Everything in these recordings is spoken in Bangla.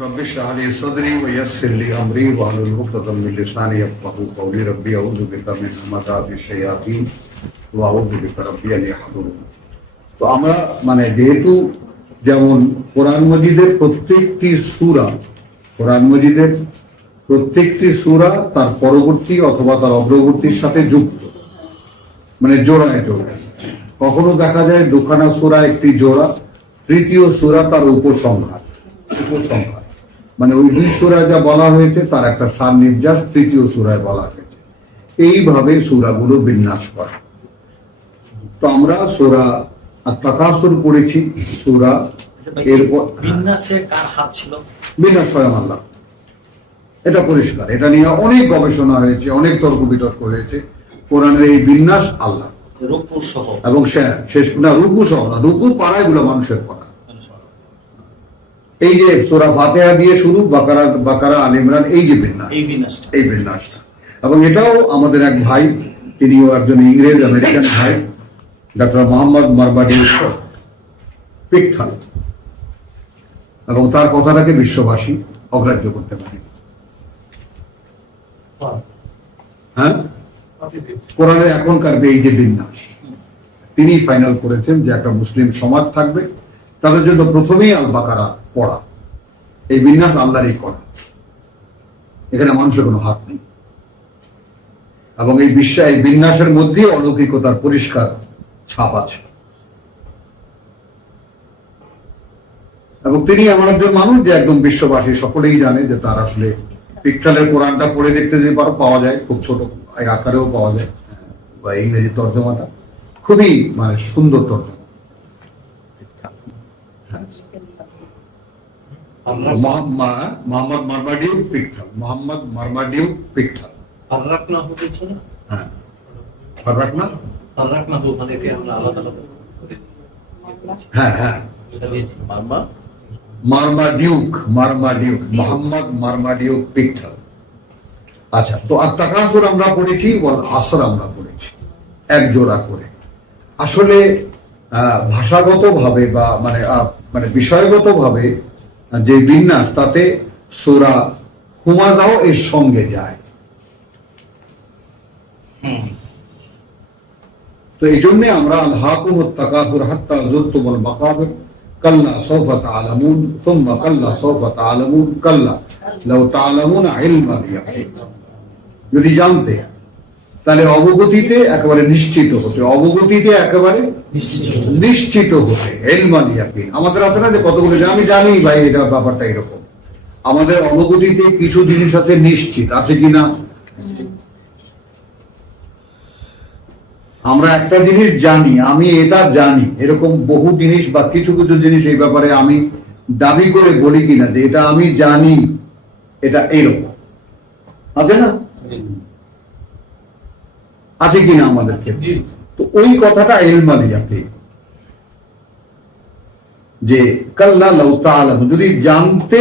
رب اشرح لي صدري ويسر لي امري واحلل عقدة من لساني يفقهوا قولي ربي اعوذ بك من همزات الشياطين واعوذ بك ربي ان يحضرون। তো আমরা মানে যেহেতু যেমন কোরআন মজিদের প্রত্যেকটি সূরা তার পরবর্তী অথবা তার অগ্রবর্তীর সাথে যুক্ত, মানে জোড়ায় জোড়ায়। কখনো দেখা যায় দুখানা সূরা একটি জোড়া, তৃতীয় সূরা তার উপসংহার, মানে ওই দুই সূরা যা বলা হয়েছে তার একটা সার নির্যাস তৃতীয় সূরায় বলা হয়েছে। এইভাবে সূরাগুলো বিন্যাস করা। তো আমরা সূরা আত-তাকাসুর পড়েছি। সূরা এরপর বিন্যাসে কার হাত ছিল? বিন্যাস স্বয়ং আল্লাহ, এটা পরিষ্কার। এটা নিয়ে অনেক গবেষণা হয়েছে, অনেক তর্ক বিতর্ক হয়েছে। কোরআনের এই বিন্যাস আল্লাহ, রুকু সহ। এবং শেষ না রুকু সহ না, রুকু পাড়াগুলো মানুষের কথা। এই যে সূরা ফাতিহা দিয়ে শুরু, বাকারা আলে ইমরান, এই যে এই বিন্যাসটা। এবং এটাও আমাদের এক ভাই, তিনিও একজন ইংরেজ আমেরিকান ভাই, ডক্টর মোহাম্মদ মারবাডি পিকথাল, এবং তার কথাটাকে বিশ্ববাসী অগ্রাহ্য করতে পারে। হ্যাঁ, কোরআনের এখনকার এই যে বিন্যাস, তিনি ফাইনাল করেছেন যে একটা মুসলিম সমাজ থাকবে, তাদের জন্য প্রথমেই আল বাকারা পড়া। এই বিন্যাস আল্লাহরই করা, এখানে মানুষের কোনো হাত নেই। এবং এই বিন্যাসের মধ্যে অলৌকিকতার পরিষ্কার ছাপ আছে। এবং তিনি এমন একজন মানুষ যে একদম বিশ্ববাসী সকলেই জানে যে তার আসলে পিকচারের কোরআনটা পড়ে দেখতে যদি পারো, পাওয়া যায়, খুব ছোট আকারেও পাওয়া যায়, বা ইংরেজি তর্জমাটা খুবই মানে সুন্দর তর্জমা। মোহাম্মদ মারমাডিউ পিকথাল, হ্যাঁ, মোহাম্মদ মারমাডিউ পিকথাল। আচ্ছা, তো আত-তাকাসুর আমরা পড়েছি, ওয়াল আসর আমরা পড়েছি, এক জোড়া করে। আসলে ভাষাগত ভাবে বা মানে বিষয়গত ভাবে যে বিন্যাস, তাতে সূরা হুমাযাও এর সঙ্গে যায়। তো এই জন্য আমরা আলহাকুমুত তাকাসুর হাত্তা যুরতুমুল মাকাবির, কাল্লা সাওফা তা'লামুন, সুম্মা কাল্লা সাওফা তা'লামুন, কাল্লা লাউ তা'লামুনা ইলমাল ইয়াকিন। যদি জানতে, তাহলে অবগতিতে একেবারে নিশ্চিত হতে, নিশ্চিত হতে, ইলমাল ইয়াকিন। আমাদের আছে না যে কতগুলো যে আমি জানি ভাই এটা ব্যাপারটা এরকম। আমাদের অবগতিতে কিছু জিনিস আছে নিশ্চিত, আছে কিনা? আমরা একটা জিনিস জানি, আমি এটা জানি, এরকম বহু জিনিস বা কিছু কিছু জিনিস এই ব্যাপারে আমি দাবি করে বলি কিনা যে এটা আমি জানি, এটা এরকম আছে না, আছে কিনা আমাদের ক্ষেত্রে? তো ওই কথাটা ইলমাল ইয়াকিন, যে কাল্লা লাউ তা'লামুন, যদি জানতে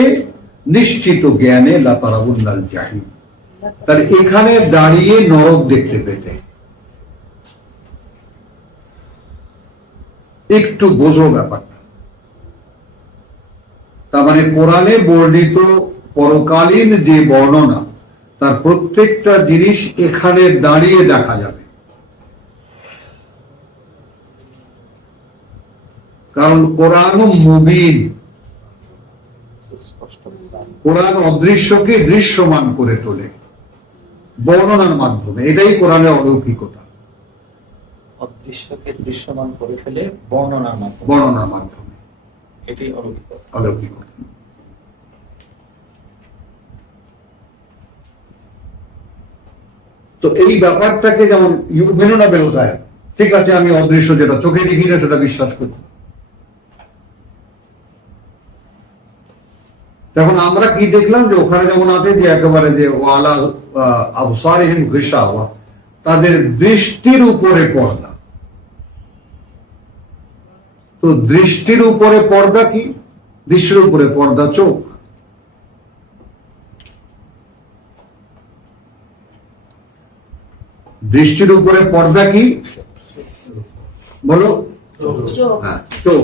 নিশ্চিত জ্ঞানে, লা তারাউন্নাল জাহিম, তাহলে এখানে দাঁড়িয়ে নরক দেখতে পেতে। একটু বোঝো ব্যাপারটা। তার মানে কোরআনে বর্ণিত পরকালীন যে বর্ণনা, তার প্রত্যেকটা জিনিস এখানে দাঁড়িয়ে দেখা যাবে। কারণ কোরআন মুবিন, কোরআন অদৃশ্যকে দৃশ্যমান করে তোলে বর্ণনার মাধ্যমে। এটাই কোরআনের অলৌকিকতা, অদৃশ্যকে দৃশ্যমান করে ফেলে বর্ণনার মাধ্যমে। এটাই অলৌকিকতা। তো এই ব্যাপারটাকে যেমন ইউমিনুনা বিল গায়ব, ঠিক আছে, আমি অদৃশ্য যেটা চোখে দেখি না সেটা বিশ্বাস করি। তখন আমরা কি দেখলাম যে ওখানে যেমন আছে যে একেবারে যে ওয়ালা আবসারিহিম গিশাওয়া, তাদের দৃষ্টির উপরে পর্দা। তো দৃষ্টির উপরে পর্দা কি? দৃষ্টির উপরে পর্দা চোখ। দৃষ্টির উপরে পর্দা কি বলো? হ্যাঁ, চোখ।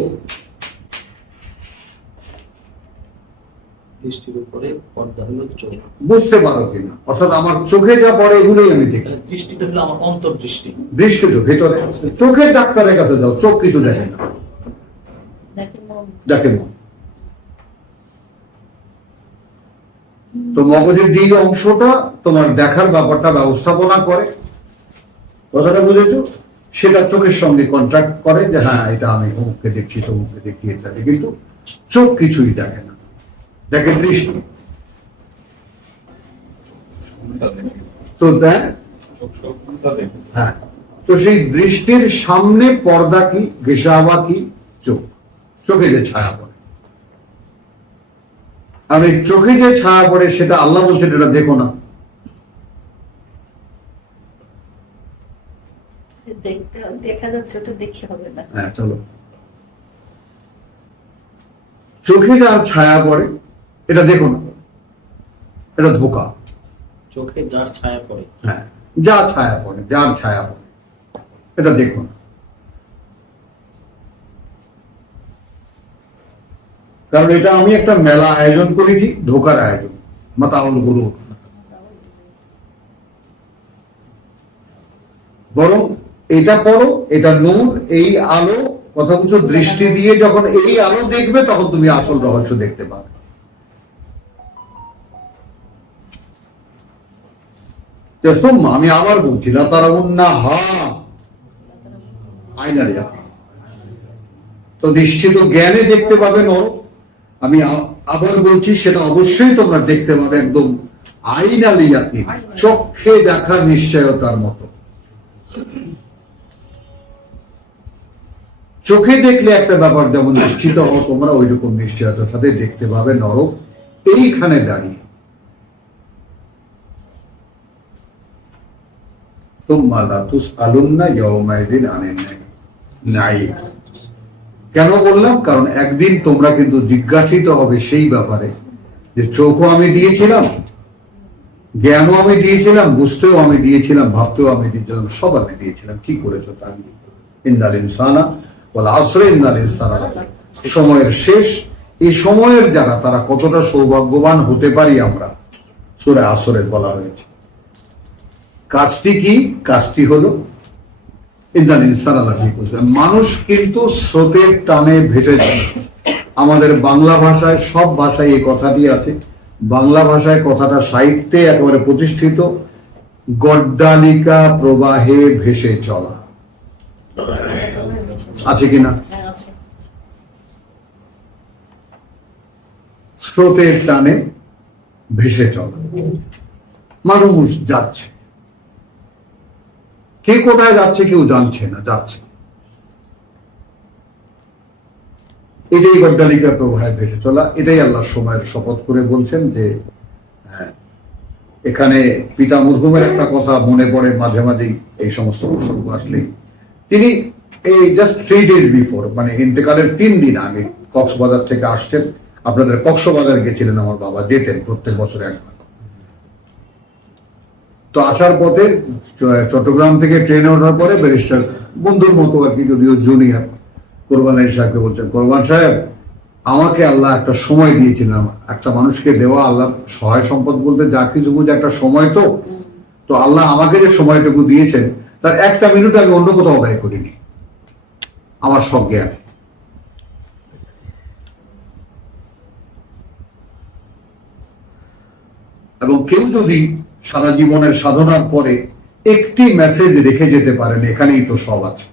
দৃষ্টির উপরে পর্দা হলো চোখ। বুঝতে পারো কিনা? অর্থাৎ আমার চোখে যা পড়ে এগুলোই আমি দেখি। দৃষ্টিটা হলো আমার অন্তর্দৃষ্টি। দৃষ্টি তো ভেতরে, চোখের ডাক্তারের কাছে যাও, চোখ কিছু দেখে না, দেখে মন। তো মগজের যেই অংশটা তোমার দেখার ব্যাপারটা ব্যবস্থাপনা করে, কথাটা বুঝেছো, সেটা চোখের সঙ্গে কন্ট্রাক্ট করে যে হ্যাঁ এটা আমি অমুককে দেখছি, তমুককে দেখি ইত্যাদি, কিন্তু চোখ কিছুই দেখে না, দেখে দৃষ্টি। তো দেখ, হ্যাঁ, তো সেই দৃষ্টির সামনে পর্দা কি, গেশাওয়া কি? চোখ। চোখে যে ছায়া পড়ে, আর এই চোখে যে ছায়া পড়ে সেটা আল্লাহ বলছেন এটা দেখো না। দেখা যাচ্ছে, ওটা দেখতে হবে না। হ্যাঁ, চলো। চোখে যার ছায়া পড়ে এটা দেখো না, এটা ধোঁকা। চোখে যার ছায়া পড়ে, হ্যাঁ, যা ছায়া পড়ে, যার ছায়া পড়ে এটা দেখো না। কারণ এটা আমি একটা মেলা আয়োজন করেছি, ধোকার আয়োজন, মাতাউল গুরুর। বরং এটা পড়ো, এটা নূর, এই আলো, কথা বলছো, দৃষ্টি দিয়ে যখন এই আলো দেখবে তখন তুমি আসল রহস্য দেখতে পাবে। আমি আবার বলছি না, তারা উন্না হা আইনার যাবে, তো নিশ্চিত জ্ঞানে দেখতে পাবে নরক। আমি আবার বলছি সেটা অবশ্যই তোমরা দেখতে পাবে একদম আইনালিয়াতি, চোখে দেখা নিশ্চয়তার মতো। চোখে দেখলে একটা ব্যাপার যেমন নিশ্চিত হও তোমরা, ওই রকম নিশ্চয়তার সাথে দেখতে পাবে নরক এইখানে দাঁড়িয়ে। কেন বললাম? কারণ একদিন তোমরা কিন্তু জিজ্ঞাসিত হবে সেই ব্যাপারে যে চোখও আমি দিয়েছিলাম, জ্ঞানও আমি দিয়েছিলাম, বুঝতেও আমি দিয়েছিলাম, ভাবতেও আমি দিয়েছিলাম, সব আমি দিয়েছিলাম, কি করেছো তা? ইন্নাল ইনসানা ওয়াল আসরে ইন্নাল ইনসানা, সময়ের শেষ। এই সময়ের যারা, তারা কতটা সৌভাগ্যবান হতে পারি আমরা, সূরা আসরে বলা হয়েছে। কাজটি কি? কাজটি হলো ইন্নাল ইনসানা লাফি খুসর। মানুষ কিন্তু স্রোতের টানে ভেসে যায়। আমাদের বাংলা ভাষায়, সব ভাষায় এই কথাটি আছে, বাংলা ভাষায় কথাটা সাহিত্যে একেবারে প্রতিষ্ঠিত, গড্ডালিকা প্রবাহে ভেসে চলা, আছে কিনা? স্রোতের টানে ভেসে চলা, মানুষ যাচ্ছে, কে কোথায় যাচ্ছে কেউ জানছে না, যাচ্ছে। এটাই গড্ডালিকা প্রবাহে ভেসে চলা। এটাই আল্লাহ সময়ের শপথ করে বলছেন যে এখানে পিতা মরহুমের একটা কথা মনে পড়ে মাঝে মাঝেই এই সমস্ত প্রসঙ্গ আসলেই। তিনি এই জাস্ট 3 days বিফোর, মানে ইন্তেকালের 3 দিন আগে কক্সবাজার থেকে আসছেন। আপনাদের কক্সবাজার গেছিলেন আমার বাবা, যেতেন প্রত্যেক বছর একবার। তো আসার পথে চট্টগ্রাম থেকে ট্রেনে ওঠার পরে ব্যারিস্টার বন্ধুর মতো আর কি, যদিও জুনিয়র, কোরবান আলী সাহেবকে বলছেন, কোরবান সাহেব, আমাকে আল্লাহ একটা সময় দিয়েছিলাম, একটা মানুষকে দেওয়া আল্লাহ সহায় সম্পদ বলতে যা কিছু বুঝে একটা সময়, তো আল্লাহ আমাকে যে সময়টুকু দিয়েছেন তার একটা মিনিট আমি অন্য কোথাও ব্যয় করিনি আমার সজ্ঞান। এবং কেউ যদি সারা জীবনের সাধনার পরে একটি মেসেজ রেখে যেতে পারেন, এখানেই তো সব আছে।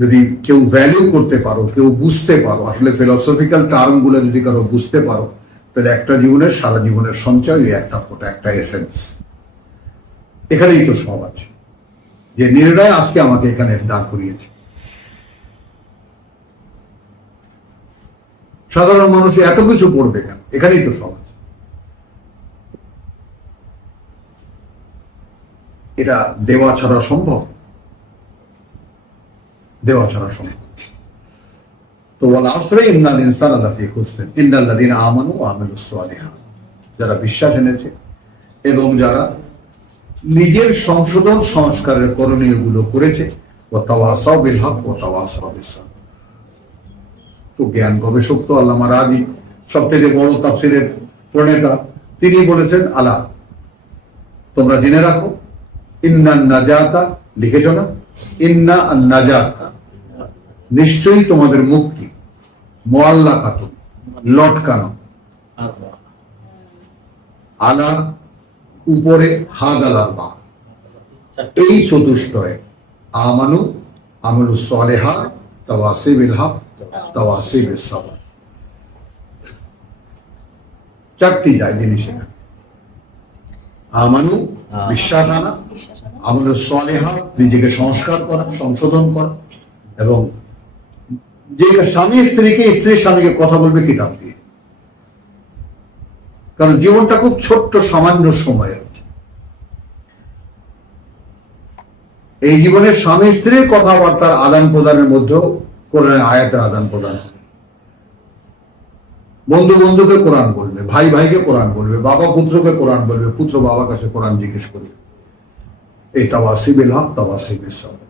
যদি কেউ ভ্যালু করতে পারো, কেউ বুঝতে পারো, আসলে ফিলোসফিক্যাল টার্ম গুলো যদি কারো বুঝতে পারো, তাহলে একটা জীবনের, সারা জীবনের সঞ্চয় একটা ফোটা, একটা এসেন্স, এখানেই তো সব আছে। যে নির্ণয় আজকে আমাকে এখানে দাঁড় করিয়েছে। সাধারণ মানুষ এত কিছু পড়বে কেন? এখানেই তো সব আছে। এটা দেওয়া ছাড়া সম্ভব? দেওয়া ছাড়া সম্ভব। তো ওয়াল আসরে ইন্নাল ইনসানা লাফি খুসর ইল্লাল্লাযিনা আমানু ওয়া আমিলুস সালিহাত, যারা বিশ্বাস এনেছে এবং যারা নিজের সংশোধন সংস্কারের করণীয় গুলো করেছে, ওয়া তাওয়াসাউ বিল হক ওয়া তাওয়াসাউ বিস সাবর, তো জ্ঞান গবেষক তো আল্লামা রাজি, সবথেকে বড় তাফসীরের প্রণেতা, তিনি বলেছেন আলা, তোমরা জেনে রাখো, ইন্না নাজাতা, লিখেছ না, ইন্না নাজাতা, নিশ্চয়ই তোমাদের মুক্তি, মুআল্লাকাতুন, লটকানো, আলা উপরে, হাদাল আরবা, এই চতুষ্টয়, আমানু, আমলুস সালেহা, তাওয়াসিবিল হক, তাওয়াসিবিস সাবর, চারটি যায় জিনিস এখানে। আমানু, বিশ্বাস আনা, আমলুস সালেহা, নিজেকে সংস্কার করা, সংশোধন করা, এবং যে স্বামী স্ত্রীকে, স্ত্রীর স্বামীকে কথা বলবে কিতাব দিয়ে, কারণ জীবনটা খুব ছোট্ট সামান্য সময়ের। এই জীবনের স্বামী স্ত্রীর কথাবার্তার আদান প্রদানের মধ্যেও কোরআনের আয়াতের আদান প্রদান হবে। বন্ধু বন্ধুকে কোরআন বলবে, ভাই ভাইকে কোরআন বলবে, বাবা পুত্রকে কোরআন বলবে, পুত্র বাবার কাছে কোরআন জিজ্ঞেস করবে। এই তাওয়াসিবিল হক, তাওয়াসিবিস সাবর।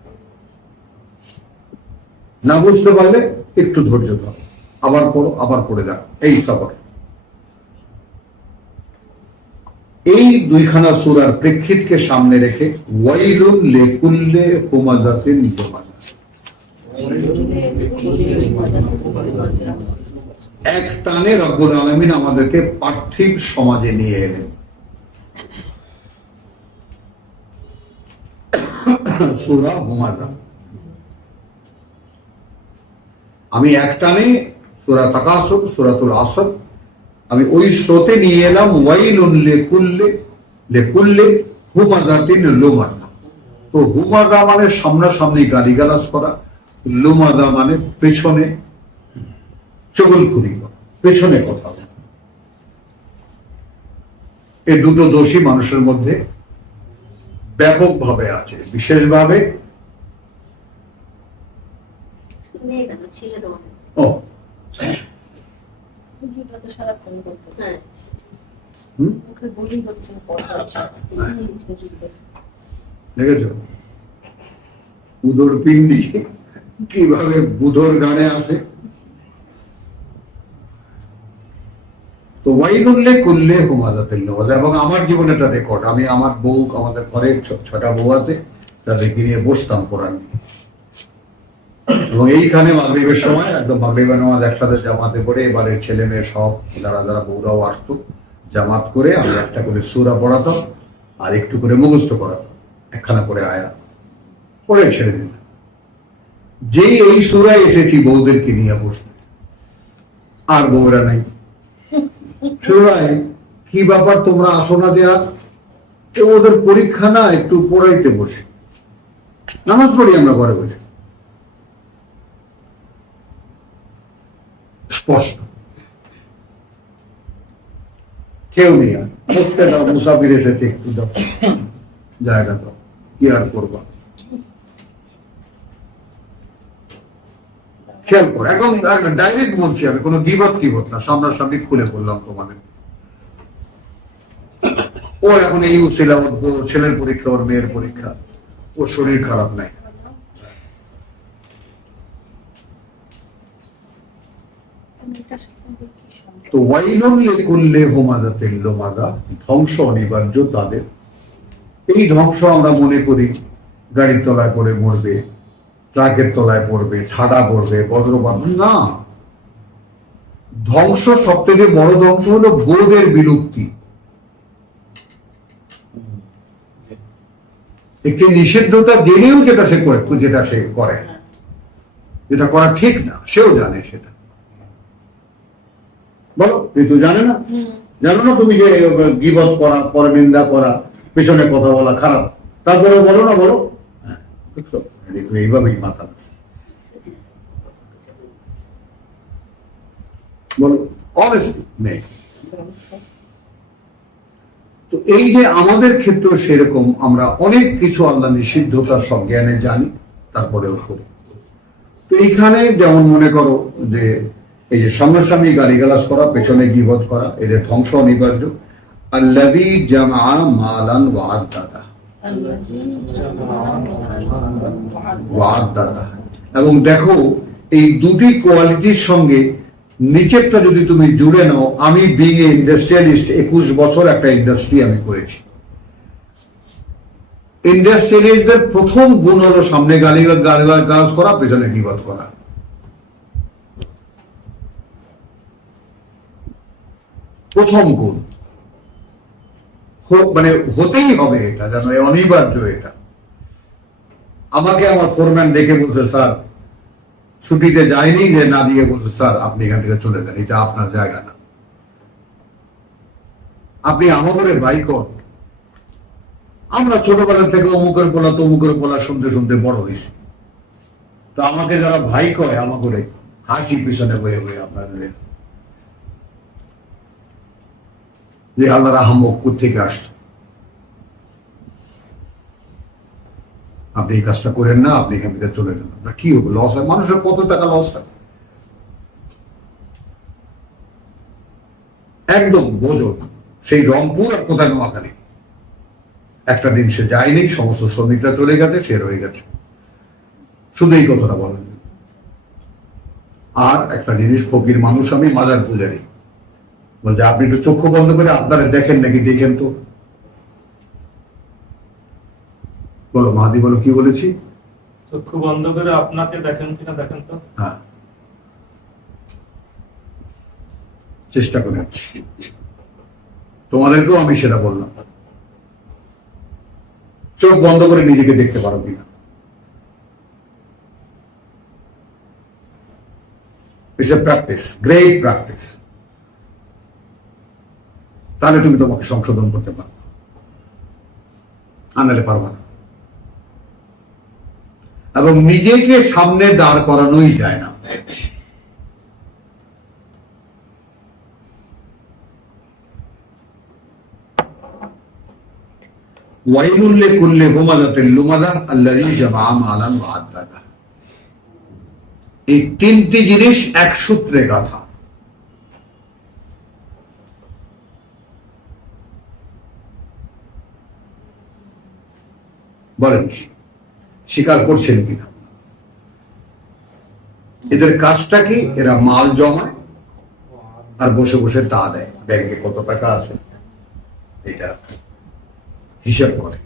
না বুঝতে পারলে একটু ধৈর্য ধরো, আবার পড়ো, আবার পড়ে দেখো, এই সবর। এই দুইখানা সূরার প্রেক্ষিতকে সামনে রেখে ওয়াইলুন লিকুল্লি হুমাযাতিন লুমাযা, এক টানে রব্বুল আলামিন আমাদেরকে পার্থিব সমাজে নিয়ে এলেন। সূরা হুমাযা, আমি এক টানে সূরা তাকাসুর, সূরাতুল আসর, আমি ওই স্রোতে নিয়ে এলাম ওয়াইলুন লিকুল্লি হুমাযাতিন লুমাযা। তো হুমাযা মানে সামনাসামনি গালিগালাজ করা, লুমাযা মানে পেছনে চগলখুরি করা, পেছনে কথা বলা। এই দুটো দোষী মানুষের মধ্যে ব্যাপকভাবে আছে, বিশেষভাবে ও দেখেছো উদর পিণ্ডি কিভাবে বুধর গানে আসে। তো ওয়াইলুন লিকুল্লি হুমাযাতিন লুমাযা, এবং আমার জীবনে একটা রেকর্ড, আমি আমার বউ, আমাদের ঘরে 6টা বউ আছে, তাদেরকে নিয়ে বসতাম কোরআন নিয়ে, এবং এইখানে মাগরিবের সময় একদম মাগরিবের নামাজ একসাথে জামাতে পড়ে, এবারে ছেলে মেয়ে সব যারা যারা বউরাও আসতো, জামাত করে আমি একটা করে সূরা পড়াতাম আর একটু করে মুখস্থ করাতাম, একখানা করে আয়াত পড়ে ছেড়ে দিতাম। যেই এই সূরায় এসেছি বউদেরকে নিয়ে বসতে, আর বউরা নাই। সূরায় কি ব্যাপার, তোমরা আসো না যে? আর ওদের পরীক্ষা না, একটু পড়াইতে বসে, নামাজ পড়ি আমরা ঘরে বসে। স্পষ্ট কেউ নেই, আর বসতে দাও, মুসাফির এসেছে, একটু দাও জায়গা দাও, কি আর করবা। খেয়াল কর, এখন ডাইরেক্ট বলছি, আমি কোনো গীবত না, সামনাসামনি খুলে বললাম তোমাদের। ওর এখন এই ছিল, ওর ছেলের পরীক্ষা, ওর মেয়ের পরীক্ষা, ওর শরীর খারাপ নাই। তো ওয়াইলুন লিকুল্লি হুমাযাতিন লুমাযা, ধ্বংস অনিবার্য তাদের। এই ধ্বংস আমরা মনে করি গাড়ির তলায় পড়ে মরবে, ট্রাকের তলায় পড়বে, ঠাডা পড়বে, বজ্রপাত। না, ধ্বংস, সব থেকে বড় ধ্বংস হলো বোধের বিলুপ্তি। একটি নিষিদ্ধতা জেনেও যেটা সে করে, যেটা করা ঠিক না, সেও জানে সেটা। বলো, তুই তো জানে না, জানো না তুমি যে গীবত করা, পরনিন্দা করা, পেছনে কথা বলা খারাপ, তারপরে বলো না, বলো। হ্যাঁ, এইভাবেই মাথা বলো, অনেস্টি নেই। তো এই যে আমাদের ক্ষেত্রে সেরকম, আমরা অনেক কিছু আল্লাহ নিষিদ্ধতার সজ্ঞানে জানি, তারপরেও করি। তো এইখানে যেমন মনে করো যে এই যে সামনাসামনি গালিগালাজ করা, পেছনে গীবত করা, এদের ধ্বংস অনিবার্য। আল্লাযী জামআ মালান ওয়া আদ্দাদা, এবং দেখো এই দুটি কোয়ালিটির সঙ্গে নিচেরটা যদি তুমি জুড়ে নাও, আমি বিং এ ইন্ডাস্ট্রিয়ালিস্ট 21 বছর একটা ইন্ডাস্ট্রি আমি করেছি। ইন্ডাস্ট্রিয়ালিস্টদের প্রথম গুণ হলো সামনে গালাগাল করা, পেছনে গীবত করা। প্রথম গুণ মানে হতেই হবে, এটা যেন অনিবার্য। এটা আমাকে আমার ফোরম্যান ডেকে বলছে, স্যার ছুটিতে যায়নি, যে না দিয়ে বলছে, স্যার আপনি এখান থেকে চলে যান, এটা আপনার জায়গা না। আপনি আমাদের বাইকট, আমরা ছোটবেলা থেকে অমুকের বলা তমুকের বলা শুনতে শুনতে বড় হয়েছি। তো আমাকে যারা ভাই কয়, আমাকে হাসি পিছনে বয়ে বয়ে আপনাদের যে আল্লাহর আহমক কোথেকে আসছে, আপনি এই কাজটা করেন না, আপনি এখান থেকে চলে যান। না কি হবে, লস হয়, মানুষের কত টাকা লস হয়, একদম বোঝো। সেই রংপুর আর কোথায় নোয়াখালী, একটা দিন সে যায়নি, সমস্ত শ্রমিকরা চলে গেছে, সে রয়ে গেছে, শুধু এই কথাটা বলেন। আর একটা জিনিস, ফকির মানুষ আমি, মাজার পূজারি, বলছে আপনি একটু চক্ষু বন্ধ করে আপনারা দেখেন নাকি, দেখেন তো। বলো মাহাদি, বলো কি বলেছি? চক্ষু বন্ধ করে আপনাকে দেখেন কিনা দেখেন তো। হ্যাঁ, চেষ্টা করে, তোমাদেরকেও আমি সেটা বললাম, চোখ বন্ধ করে নিজেকে দেখতে পারো কিনা। It's a practice, great practice. তাহলে তুমি তোমাকে সংশোধন করতে পারো, আনালে পারবা না। এবং নিজেকে সামনে দাঁড় করানোই যায় না। ওয়াইলুল লিকুল্লি হুমাযাতিল লুমাযা আল্লাযী জামআ মালান ওয়া আদ্দাদা। এই তিনটি জিনিস এক সূত্রে গাঁথা। বলেন স্বীকার করছেন কিনা? এদের কাজটা কি? এরা মাল জমায় আর বসে বসে তা দেয়, ব্যাংকে কত টাকা আছে এটা হিসাব করে।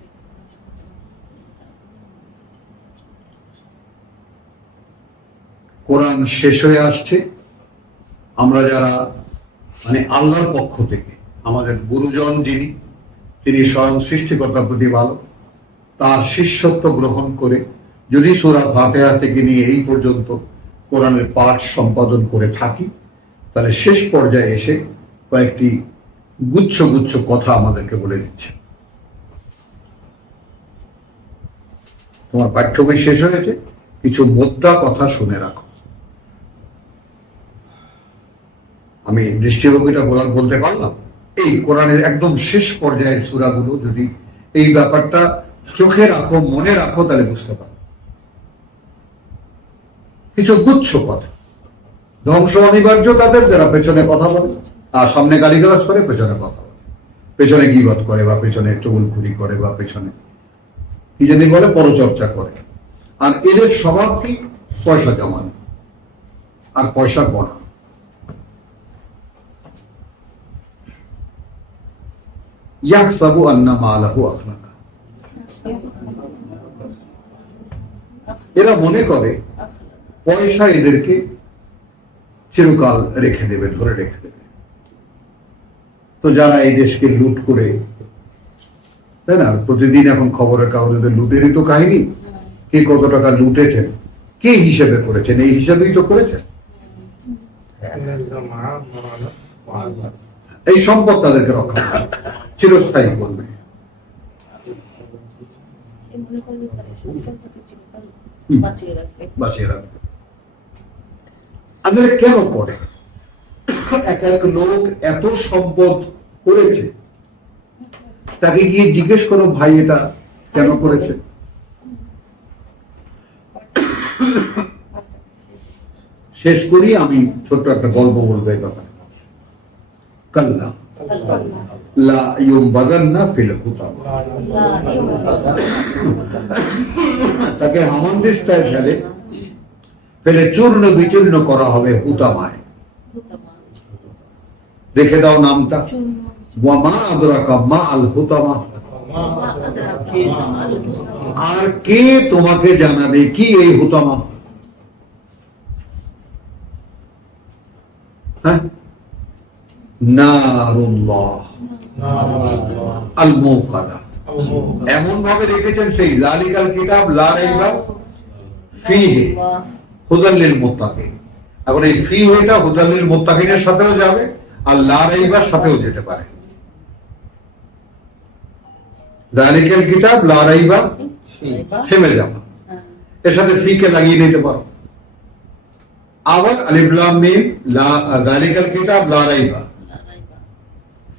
কোরআন শেষ হয়ে আসছে। আমরা যারা মানে আল্লাহর পক্ষ থেকে, আমাদের গুরুজন যিনি, তিনি স্বয়ং সৃষ্টিকর্তার প্রতি ভালো, তার শিষ্যত্ব গ্রহণ করে যদি সূরা ফাতিহা থেকে নিয়ে এই পর্যন্ত কোরআনের পাঠ সম্পাদন করে থাকি, তাহলে শেষ পর্যায়ে এসে কয়েকটি গুচ্ছ গুচ্ছ কথা আমাদেরকে বলে দিচ্ছে। তোমার পাঠ্য বই শেষ হয়েছে, কিছু মোদ্দা কথা শুনে রাখো। আমি দৃষ্টিভঙ্গিটা বলতে পারলাম। এই কোরআনের একদম শেষ পর্যায়ের সূরাগুলো যদি এই ব্যাপারটা চোখে রাখো, মনে রাখো, তাহলে বুঝতে পারো। কিছু গুচ্ছ কথা, ধ্বংস অনিবার্য তাদের যারা পেছনে কথা বলে আর সামনে গালিগালাজ করে, পেছনে কথা বলে, পেছনে গীবত করে, বা পেছনে চুগলখুরি করে, বা পেছনে কি জানি বলে, পরচর্চা করে। আর এদের স্বভাব কি? পয়সা জমানো আর পয়সা গণা। ইয়াহসাবু আন্না মালাহু আখলাদা। এরা মনে করে পয়সা এদেরকে চিরকাল রেখে দেবে, ধরে রেখে দেবে। তো যারা এই দেশকে লুট করে, তাই না, প্রতিদিন এখন খবরের কাগজে লুটেরই তো কাহিনী, কে কত টাকা লুটেছেন, কে হিসেবে করেছেন, এই হিসেবেই তো করেছেন। এই সম্পদ তাদেরকে রক্ষা করে, চিরস্থায়ী করবে। বাঁচিয়ে রাখবে। আমাদের কেন করে? এক এক লোক এত সম্পদ করেছে, তাকে গিয়ে জিজ্ঞেস করো, ভাই এটা কেন করেছে? শেষ করি, আমি ছোট্ট একটা গল্প বলবো এই ব্যাপারে। কাল্লা লা ইউমবাযান্না ফিল হুতাম। তাকে হামানদিস্তায় ফেলে, ফেলে চূর্ণ বিচূর্ণ করা হবে হুতামায়। রেখে দাও নামটা, ওয়ামা আদরাকা মা আল হুতামা। আর কে তোমাকে জানাবে কি এই হুতামা? হ্যাঁ, নারুল্লাহ আল মুকাদা। এমন ভাবে রেখেছেন সেই জালিকাল কিতাব লা রাইবা ফীহি হুদাল লিল মুত্তাকিন। এখন এই ফীহিটা হুদাল লিল মুত্তাকিনের সাথেও যাবে আর লা রাইবার সাথেও যেতে পারে। জালিকাল কিতাব লা রাইবা থেমে যাবে, এর সাথে ফি কে লাগিয়ে নিতে পারো। আবার আলিফ লাম মিম জালিকাল কিতাব লা রাইবা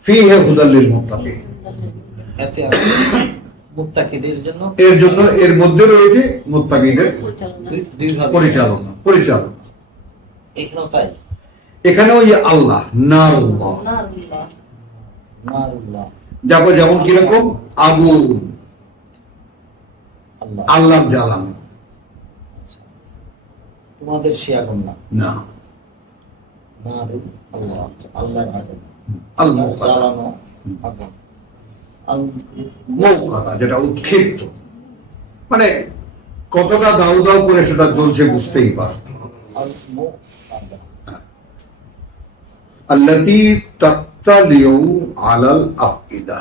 ফীহি হুদাল লিল মুত্তাকিন। এতে আছে মুত্তাকিদের জন্য, এর জন্য এর মধ্যে রয়েছে মুত্তাকিদের দুই ভাবে পরিচালনা। এখানেও তাই। এখানে ওই আল্লাহ নারুল্লাহ, নারুল্লাহ যেমন কিরকম আগুন আল্লাহ। আল্লাহ জ্বালানো আচ্ছা। তোমাদের সে আগুন না, না, নারু আল্লাহ, আল্লাহর আগুন, আল্লাহ জ্বালানো আগুন। মৌকাদা যেটা উৎক্ষিপ্ত, মানে কতটা দাউ দাউ করে সেটা জ্বলছে বুঝতেই পারো। আল্লাতী তাত্তালিউ আলাল আফইদা।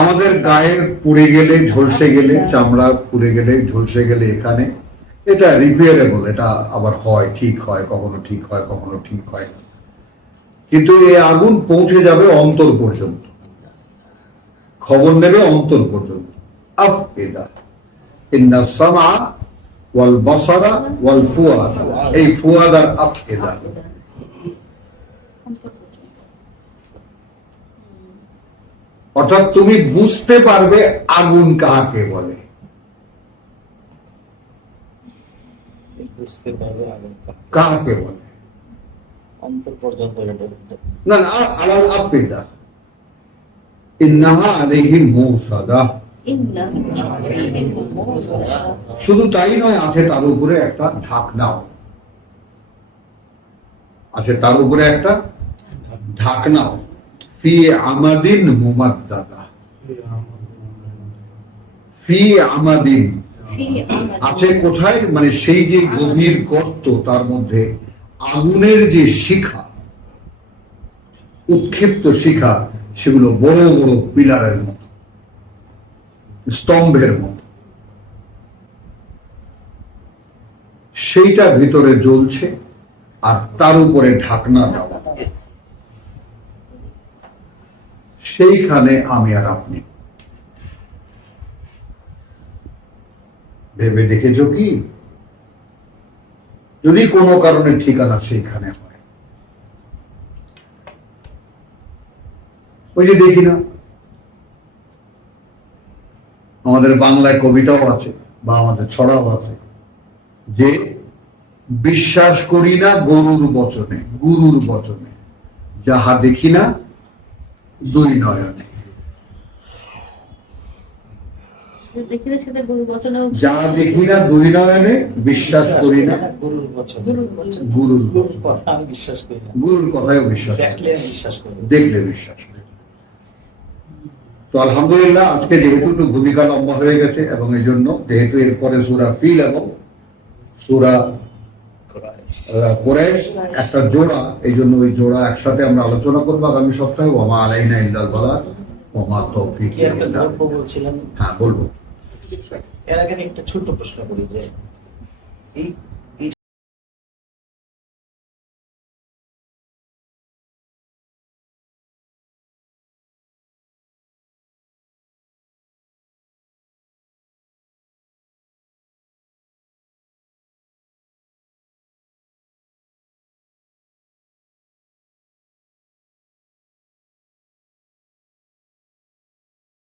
আমাদের গায়ের পুড়ে গেলে ঝলসে গেলে, চামড়া পুড়ে গেলে ঝলসে গেলে এখানে এটা রিপেয়ারেবল, এটা আবার হয়, ঠিক হয়, কখনো ঠিক হয় কখনো ঠিক হয় না। কিন্তু এই আগুন পৌঁছে যাবে অন্তর পর্যন্ত, খবর নেবে অন্তর পর্যন্ত। আফইদা ইন্না সামআ ওয়াল বাসারা ওয়াল ফুয়াদা, এই ফুয়াদ আর আফইদা। অর্থাৎ তুমি বুঝতে পারবে আগুন কাকে বলে। বুঝতে পারবে আগুন কাকে বলে অন্তর পর্যন্ত। না না, আলাল আফইদা ইন্নাহা আলাইহিম মুসাদা। শুধু তাই নয়, আছে তার উপরে একটা ঢাকনাও আছে, তার উপরে একটা ঢাকনাও। ফি আমাদিন মুমাদ্দাদা, ফি আমাদিন আছে কোথায়, মানে সেই যে গভীর গর্ত, তার মধ্যে আগুনের যে শিখা, উৎক্ষিপ্ত শিখা, সেগুলো বড় বড় পিলারের মতো, স্তম্ভের মতো, সেইটা ভিতরে জ্বলছে আর তার উপরে ঢাকনা দেওয়া। সেইখানে আমি আর আপনি। ভেবে দেখেছ কি, যদি কোনো কারণে ঠিকানা সেইখানে হয়, ওই যে দেখি না আমাদের বাংলায় কবিতাও আছে বা আমাদের ছড়াও আছে যে বিশ্বাস করি না গরুর বচনে, গুরুর বচনে, যাহা দেখি না দুই নয়নে। যা দেখি না দুই নয়নে বিশ্বাস করি না গুরুর বচন, গুরুর গুরুর কথা আমি বিশ্বাস করি না, গুরুর কথায়ও বিশ্বাস করি, দেখলে আমি বিশ্বাস করি, দেখলে বিশ্বাস করি। তো আলহামদুলিল্লাহ, আজকে যেহেতু একটু ভূমিকা লম্বা হয়ে গেছে এবং এই জন্য যেহেতু এরপরে সূরা ফিল এবং সূরা কুরাইশ একটা জোড়া, এই জন্য ওই জোড়া একসাথে আমরা আলোচনা করবো আগামী সপ্তাহে। ওয়া মা আলাইনা ইল্লাল বালাগ ওয়া মা তাওফীক কি একটা গল্প বলছিলাম। হ্যাঁ বলবো। এর আগে একটা ছোট্ট প্রশ্ন করি যে এই